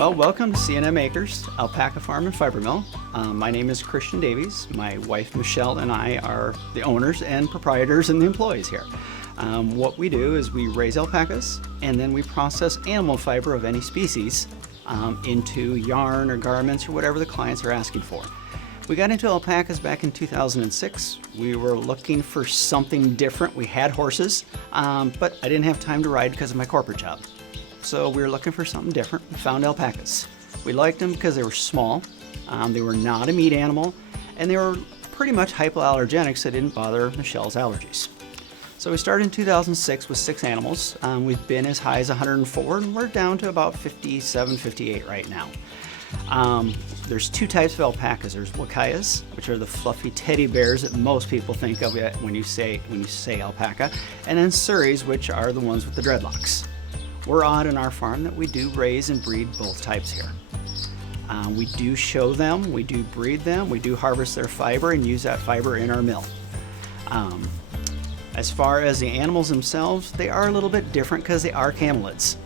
Well, welcome to C&M Acres, Alpaca Farm and Fiber Mill. My name is Christian Davies. My wife Michelle and I are the owners and proprietors and the employees here. What we do is we raise alpacas and then we process animal fiber of any species into yarn or garments or whatever the clients are asking for. We got into alpacas back in 2006. We were looking for something different. We had horses, but I didn't have time to ride because of my corporate job. So we were looking for something different. We found alpacas. We liked them because they were small, they were not a meat animal, and they were pretty much hypoallergenic, so they didn't bother Michelle's allergies. So we started in 2006 with 6 animals. We've been as high as 104, and we're down to about 57, 58 right now. There's 2 types of alpacas. There's Wakayas, which are the fluffy teddy bears that most people think of when you say alpaca, and then Surreys, which are the ones with the dreadlocks. We're odd in our farm that we do raise and breed both types here. We do show them, we do breed them, we do harvest their fiber and use that fiber in our mill. As far as the animals themselves, they are a little bit different because they are camelids.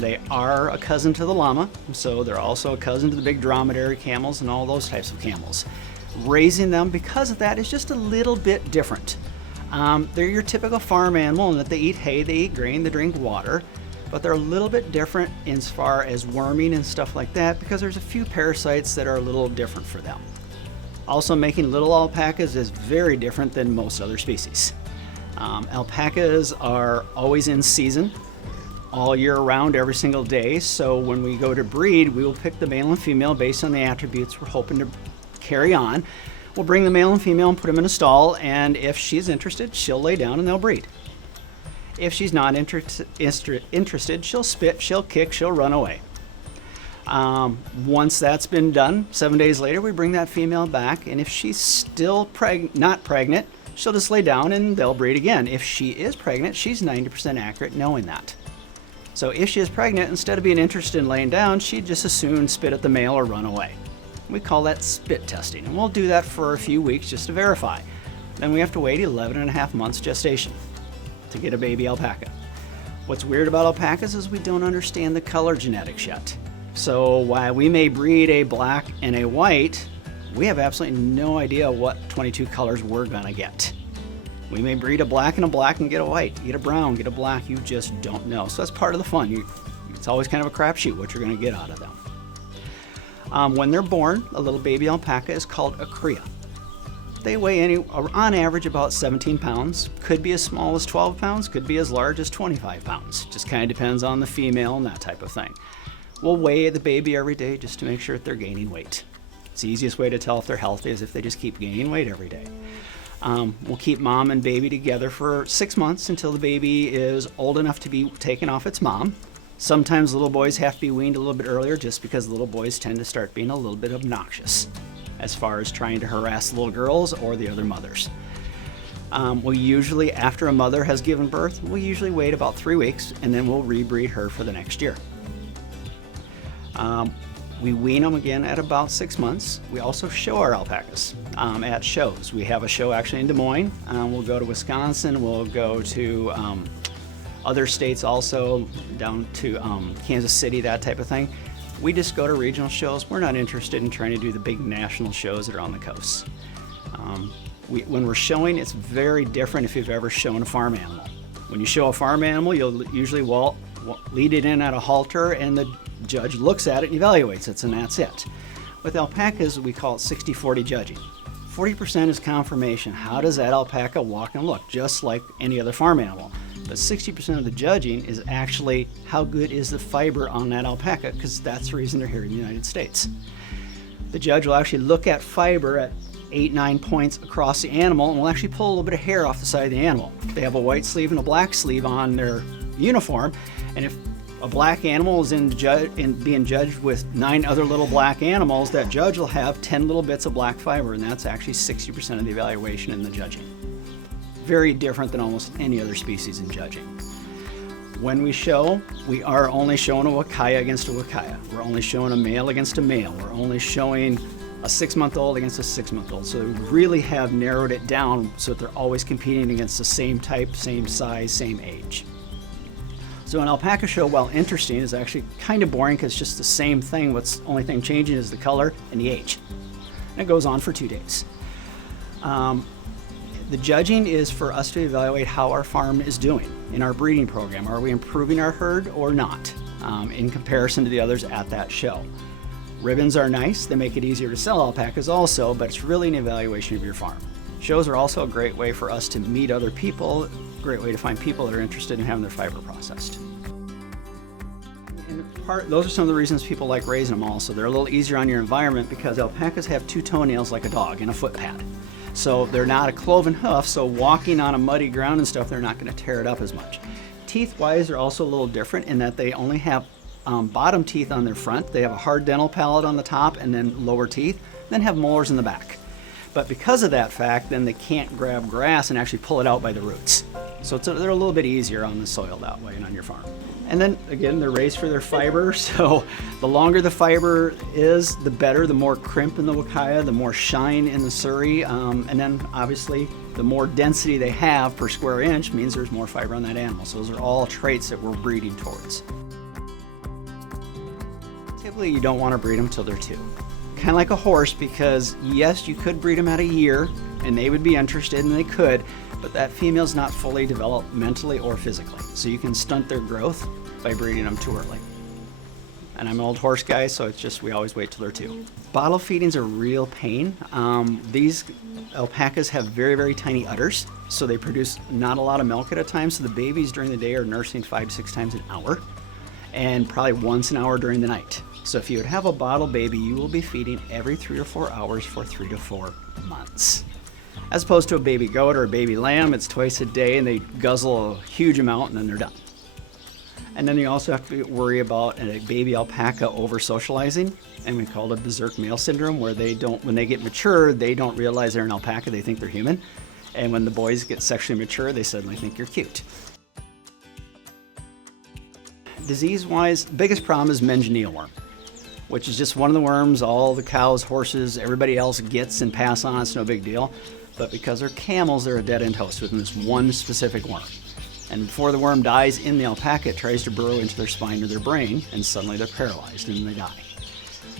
They are a cousin to the llama, so they're also a cousin to the big dromedary camels and all those types of camels. Raising them because of that is just a little bit different. They're your typical farm animal in that they eat hay, they eat grain, they drink water. But they're a little bit different as far as worming and stuff like that because there's a few parasites that are a little different for them. Also, making little alpacas is very different than most other species. Alpacas are always in season, all year round, every single day. So when we go to breed, we will pick the male and female based on the attributes we're hoping to carry on. We'll bring the male and female and put them in a stall, and if she's interested, she'll lay down and they'll breed. If she's not interested, she'll spit, she'll kick, she'll run away. Once that's been done, 7 days later, we bring that female back, and if she's still not pregnant, she'll just lay down and they'll breed again. If she is pregnant, she's 90% accurate knowing that. So if she is pregnant, instead of being interested in laying down, she'd just as soon spit at the male or run away. We call that spit testing, and we'll do that for a few weeks just to verify. Then we have to wait 11.5 months gestation to get a baby alpaca. What's weird about alpacas is we don't understand the color genetics yet. So while we may breed a black and a white, we have absolutely no idea what 22 colors we're gonna get. We may breed a black and get a white, get a brown, get a black, you just don't know. So that's part of the fun. It's always kind of a crapshoot what you're gonna get out of them. When they're born, a little baby alpaca is called a cria. They weigh on average about 17 pounds, could be as small as 12 pounds, could be as large as 25 pounds. Just kind of depends on the female and that type of thing. We'll weigh the baby every day just to make sure that they're gaining weight. It's the easiest way to tell if they're healthy is if they just keep gaining weight every day. We'll keep mom and baby together for 6 months until the baby is old enough to be taken off its mom. Sometimes little boys have to be weaned a little bit earlier just because little boys tend to start being a little bit obnoxious as far as trying to harass little girls or the other mothers. We usually, after a mother has given birth, we usually wait about 3 weeks and then we'll rebreed her for the next year. We wean them again at about 6 months. We also show our alpacas at shows. We have a show actually in Des Moines. We'll go to Wisconsin, we'll go to other states also, down to Kansas City, that type of thing. We just go to regional shows. We're not interested in trying to do the big national shows that are on the coast. When we're showing, it's very different if you've ever shown a farm animal. When you show a farm animal, you'll usually lead it in at a halter and the judge looks at it and evaluates it, and that's it. With alpacas, we call it 60-40 judging. 40% is confirmation. How does that alpaca walk and look? Just like any other farm animal. But 60% of the judging is actually how good is the fiber on that alpaca, because that's the reason they're here in the United States. The judge will actually look at fiber at 8-9 points across the animal and will actually pull a little bit of hair off the side of the animal. They have a white sleeve and a black sleeve on their uniform, and if a black animal is being judged with 9 other little black animals, that judge will have 10 little bits of black fiber, and that's actually 60% of the evaluation in the judging. Very different than almost any other species in judging. When we show, we are only showing a Wakaya against a Wakaya. We're only showing a male against a male. We're only showing a 6-month-old against a 6-month-old. So we really have narrowed it down so that they're always competing against the same type, same size, same age. So an alpaca show, while interesting, is actually kind of boring because it's just the same thing. What's the only thing changing is the color and the age. And it goes on for 2 days. The judging is for us to evaluate how our farm is doing in our breeding program. Are we improving our herd or not in comparison to the others at that show? Ribbons are nice. They make it easier to sell alpacas also, but it's really an evaluation of your farm. Shows are also a great way for us to meet other people, a great way to find people that are interested in having their fiber processed. Those are some of the reasons people like raising them also. They're a little easier on your environment because alpacas have 2 toenails like a dog and a foot pad. So they're not a cloven hoof, so walking on a muddy ground and stuff, they're not going to tear it up as much. Teeth-wise, they're also a little different in that they only have bottom teeth on their front. They have a hard dental palate on the top and then lower teeth, then have molars in the back. But because of that fact, then they can't grab grass and actually pull it out by the roots. So they're a little bit easier on the soil that way and on your farm. And then again, they're raised for their fiber. So the longer the fiber is, the better. The more crimp in the wakaya, the more shine in the suri. And then obviously the more density they have per square inch means there's more fiber on that animal. So those are all traits that we're breeding towards. Typically you don't want to breed them till they're 2. Kind of like a horse, because yes, you could breed them at a year and they would be interested and they could, but that female's not fully developed mentally or physically. So you can stunt their growth by breeding them too early. And I'm an old horse guy, so it's just we always wait till they're 2. Bottle feeding's a real pain. These alpacas have very, very tiny udders, so they produce not a lot of milk at a time. So the babies during the day are nursing 5 to 6 times an hour, and probably once an hour during the night. So if you would have a bottle baby, you will be feeding every 3 or 4 hours for 3 to 4 months. As opposed to a baby goat or a baby lamb, it's twice a day and they guzzle a huge amount and then they're done. And then you also have to worry about a baby alpaca over socializing, and we call it berserk male syndrome, where when they get mature, they don't realize they're an alpaca, they think they're human. And when the boys get sexually mature, they suddenly think you're cute. Disease-wise, the biggest problem is mengeneel worm, which is just one of the worms all the cows, horses, everybody else gets and pass on. It's no big deal. But because they're camels, they're a dead-end host within this one specific worm. And before the worm dies in the alpaca, it tries to burrow into their spine or their brain, and suddenly they're paralyzed and they die.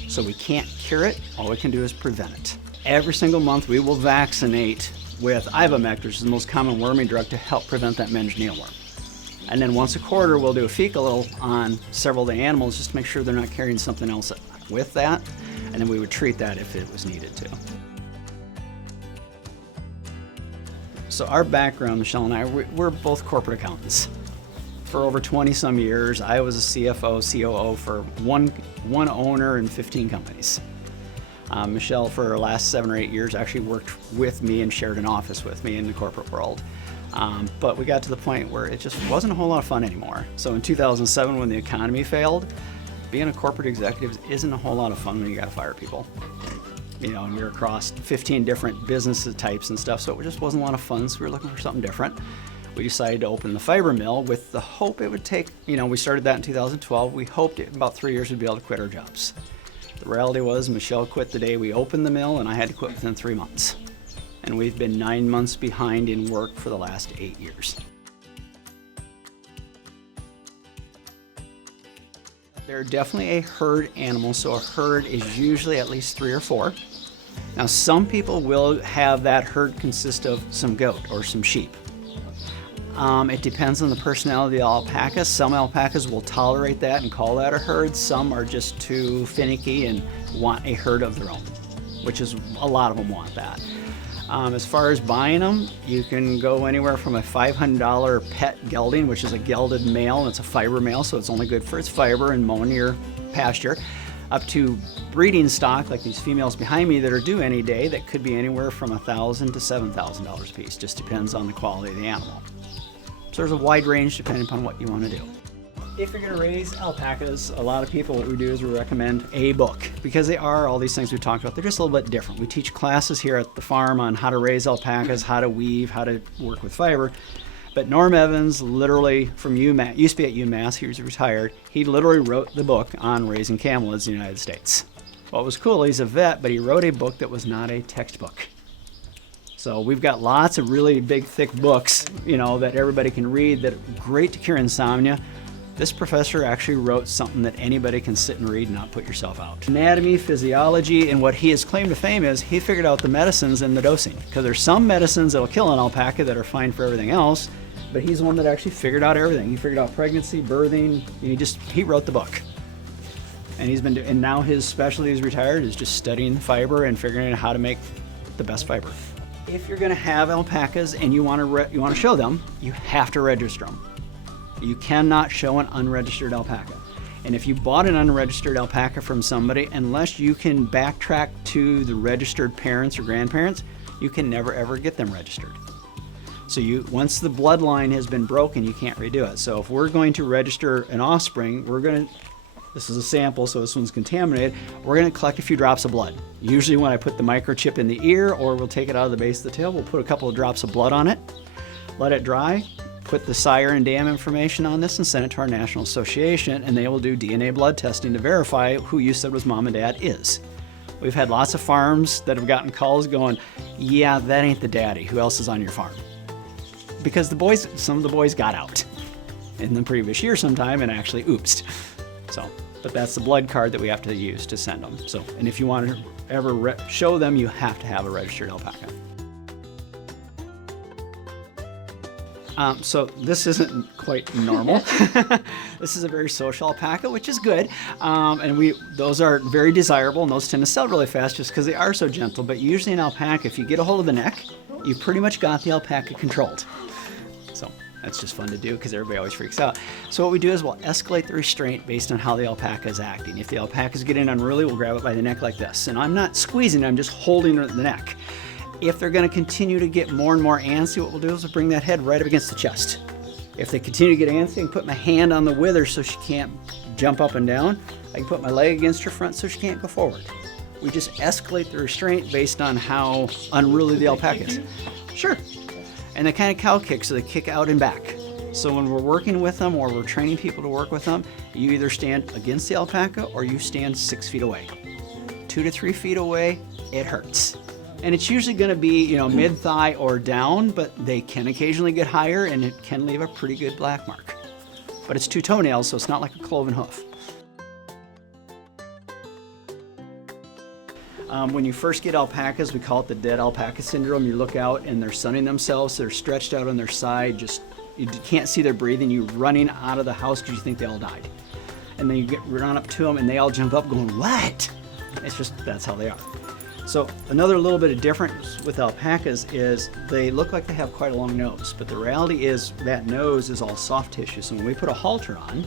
So we can't cure it. All we can do is prevent it. Every single month, we will vaccinate with Ivermectin, which is the most common worming drug, to help prevent that mengeneel worm. And then once a quarter, we'll do a fecal on several of the animals just to make sure they're not carrying something else with that. And then we would treat that if it was needed to. So our background, Michelle and I, we're both corporate accountants. For over 20 some years, I was a CFO, COO for one owner and 15 companies. Michelle, for her last 7 or 8 years, actually worked with me and shared an office with me in the corporate world. But we got to the point where it just wasn't a whole lot of fun anymore. So in 2007, when the economy failed, being a corporate executive isn't a whole lot of fun when you got to fire people. And we were across 15 different business types and stuff, so it just wasn't a lot of fun, so we were looking for something different. We decided to open the fiber mill with the hope it would take, we started that in 2012. We hoped in about 3 years we'd be able to quit our jobs. The reality was Michelle quit the day we opened the mill, and I had to quit within 3 months. And we've been 9 months behind in work for the last 8 years. They're definitely a herd animal, so a herd is usually at least 3 or 4. Now, some people will have that herd consist of some goat or some sheep. It depends on the personality of the alpaca. Some alpacas will tolerate that and call that a herd. Some are just too finicky and want a herd of their own, which is a lot of them want that. As far as buying them, you can go anywhere from a $500 pet gelding, which is a gelded male, and it's a fiber male, so it's only good for its fiber and mowing your pasture, up to breeding stock like these females behind me that are due any day that could be anywhere from $1,000 to $7,000 a piece. Just depends on the quality of the animal. So there's a wide range depending upon what you want to do. If you're going to raise alpacas, a lot of people, what we do is we recommend a book, because they are all these things we talked about. They're just a little bit different. We teach classes here at the farm on how to raise alpacas, how to weave, how to work with fiber. But Norm Evans, literally from UMass, used to be at UMass, he was retired, he literally wrote the book on raising camelids in the United States. What was cool, he's a vet, but he wrote a book that was not a textbook. So we've got lots of really big, thick books, that everybody can read that are great to cure insomnia. This professor actually wrote something that anybody can sit and read and not put yourself out. Anatomy, physiology, and what he has claimed to fame is he figured out the medicines and the dosing. Because there's some medicines that'll kill an alpaca that are fine for everything else, but he's the one that actually figured out everything. He figured out pregnancy, birthing, he wrote the book. And and now his specialty, he's retired, is just studying the fiber and figuring out how to make the best fiber. If you're gonna have alpacas and you wanna show them, you have to register them. You cannot show an unregistered alpaca. And if you bought an unregistered alpaca from somebody, unless you can backtrack to the registered parents or grandparents, you can never ever get them registered. So once the bloodline has been broken, you can't redo it. So if we're going to register an offspring, this is a sample, so this one's contaminated, we're gonna collect a few drops of blood. Usually when I put the microchip in the ear, or we'll take it out of the base of the tail, we'll put a couple of drops of blood on it, let it dry, put the sire and dam information on this and send it to our National Association, and they will do DNA blood testing to verify who you said was mom and dad is. We've had lots of farms that have gotten calls going, yeah, that ain't the daddy. Who else is on your farm? Because some of the boys got out in the previous year sometime and actually oopsed. But that's the blood card that we have to use to send them. And if you want to ever show them, you have to have a registered alpaca. So this isn't quite normal. This is a very social alpaca, which is good. And those are very desirable, and those tend to sell really fast just because they are so gentle. But usually an alpaca, if you get a hold of the neck, you pretty much got the alpaca controlled. So that's just fun to do because everybody always freaks out. So what we do is we'll escalate the restraint based on how the alpaca is acting. If the alpaca is getting unruly, we'll grab it by the neck like this. And I'm not squeezing, I'm just holding the neck. If they're going to continue to get more and more antsy, what we'll do is we'll bring that head right up against the chest. If they continue to get antsy, I can put my hand on the wither so she can't jump up and down. I can put my leg against her front so she can't go forward. We just escalate the restraint based on how unruly the alpaca is. Sure. And they kind of cow kick, so they kick out and back. So when we're working with them or we're training people to work with them, you either stand against the alpaca or you stand 6 feet away. 2 to 3 feet away, it hurts. And it's usually going to be, mid-thigh or down, but they can occasionally get higher and it can leave a pretty good black mark. But it's 2 toenails, so it's not like a cloven hoof. When you first get alpacas, we call it the dead alpaca syndrome. You look out and they're sunning themselves, they're stretched out on their side, you can't see their breathing, you're running out of the house because you think they all died. And then you run up to them and they all jump up going, what? That's how they are. So another little bit of difference with alpacas is they look like they have quite a long nose, but the reality is that nose is all soft tissue. So when we put a halter on,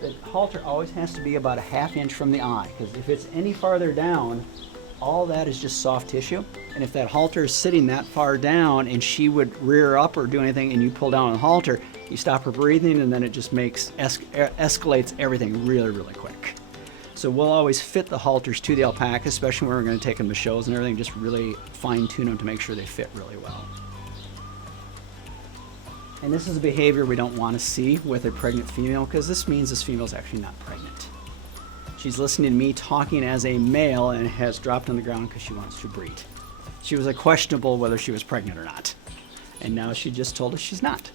the halter always has to be about a ½ inch from the eye, because if it's any farther down, all that is just soft tissue. And if that halter is sitting that far down and she would rear up or do anything and you pull down on the halter, you stop her breathing and then it just escalates everything really, really quick. So we'll always fit the halters to the alpaca, especially when we're going to take them to shows and everything, just really fine tune them to make sure they fit really well. And this is a behavior we don't want to see with a pregnant female, because this means this female is actually not pregnant. She's listening to me talking as a male and has dropped on the ground because she wants to breed. She was questionable whether she was pregnant or not. And now she just told us she's not.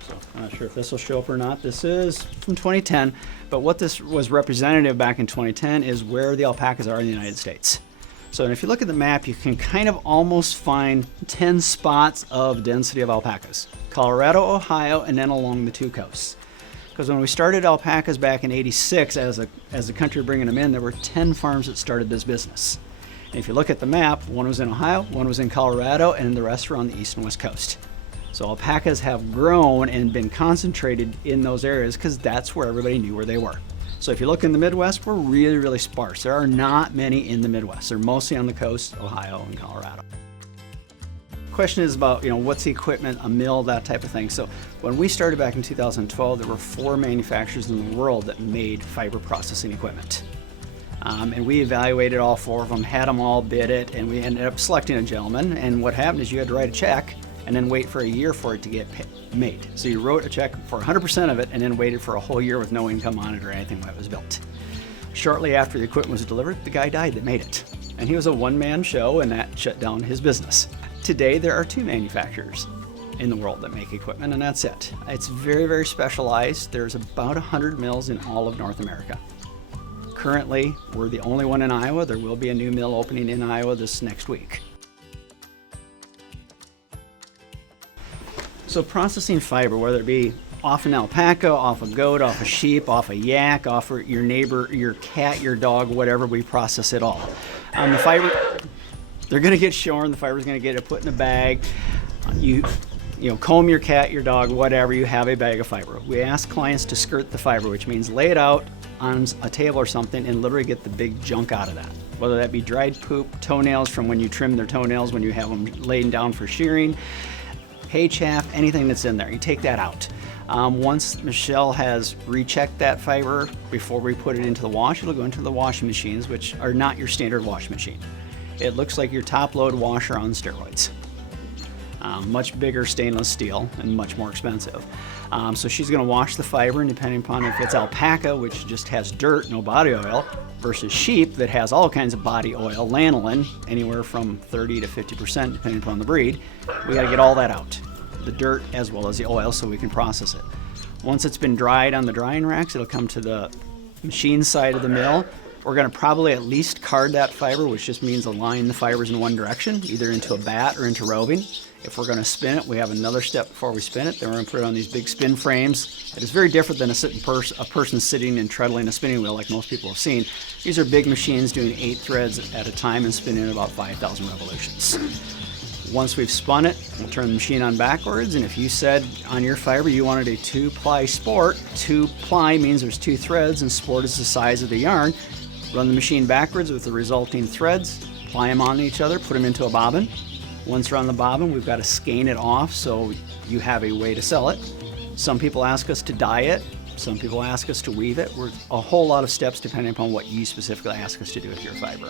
So I'm not sure if this will show up or not. This is from 2010, but what this was representative back in 2010 is where the alpacas are in the United States. So if you look at the map, you can kind of almost find 10 spots of density of alpacas. Colorado, Ohio, and then along the 2 coasts. Because when we started alpacas back in '86, as a country bringing them in, there were 10 farms that started this business. And if you look at the map, one was in Ohio, one was in Colorado, and the rest were on the east and west coast. So alpacas have grown and been concentrated in those areas because that's where everybody knew where they were. So if you look in the Midwest, we're really, really sparse. There are not many in the Midwest. They're mostly on the coast, Ohio and Colorado. Question is about, what's the equipment, a mill, that type of thing. So when we started back in 2012, there were 4 manufacturers in the world that made fiber processing equipment. And we evaluated all 4 of them, had them all bid it, and we ended up selecting a gentleman. And what happened is you had to write a check and then wait for a year for it to get made. So you wrote a check for 100% of it and then waited for a whole year with no income on it or anything when it was built. Shortly after the equipment was delivered, the guy died that made it. And he was a one-man show, and that shut down his business. Today, there are 2 manufacturers in the world that make equipment, and that's it. It's very, very specialized. There's about 100 mills in all of North America. Currently, we're the only one in Iowa. There will be a new mill opening in Iowa this next week. So processing fiber, whether it be off an alpaca, off a goat, off a sheep, off a yak, off your neighbor, your cat, your dog, whatever, we process it all. The fiber, they're going to get shorn. The fiber's going to get put in a bag. You comb your cat, your dog, whatever, you have a bag of fiber. We ask clients to skirt the fiber, which means lay it out on a table or something and literally get the big junk out of that. Whether that be dried poop, toenails from when you trim their toenails when you have them laid down for shearing, hay chaff, anything that's in there, you take that out. Once Michelle has rechecked that fiber before we put it into the wash, it'll go into the washing machines, which are not your standard wash machine. It looks like your top load washer on steroids. Much bigger stainless steel and much more expensive. So she's going to wash the fiber, and depending upon if it's alpaca, which just has dirt, no body oil, versus sheep that has all kinds of body oil, lanolin, anywhere from 30 to 50% depending upon the breed, we got to get all that out, the dirt as well as the oil, so we can process it. Once it's been dried on the drying racks, it'll come to the machine side of the mill. We're going to probably at least card that fiber, which just means align the fibers in one direction, either into a bat or into roving. If we're going to spin it, we have another step before we spin it. Then we're going to put it on these big spin frames. It is very different than a person sitting and treadling a spinning wheel like most people have seen. These are big machines doing 8 threads at a time and spinning about 5,000 revolutions. Once we've spun it, we'll turn the machine on backwards, and if you said on your fiber you wanted a 2-ply sport, 2-ply means there's 2 threads and sport is the size of the yarn. Run the machine backwards with the resulting threads, ply them on each other, put them into a bobbin. Once they're on the bobbin, we've got to skein it off so you have a way to sell it. Some people ask us to dye it. Some people ask us to weave it. We're a whole lot of steps depending upon what you specifically ask us to do with your fiber.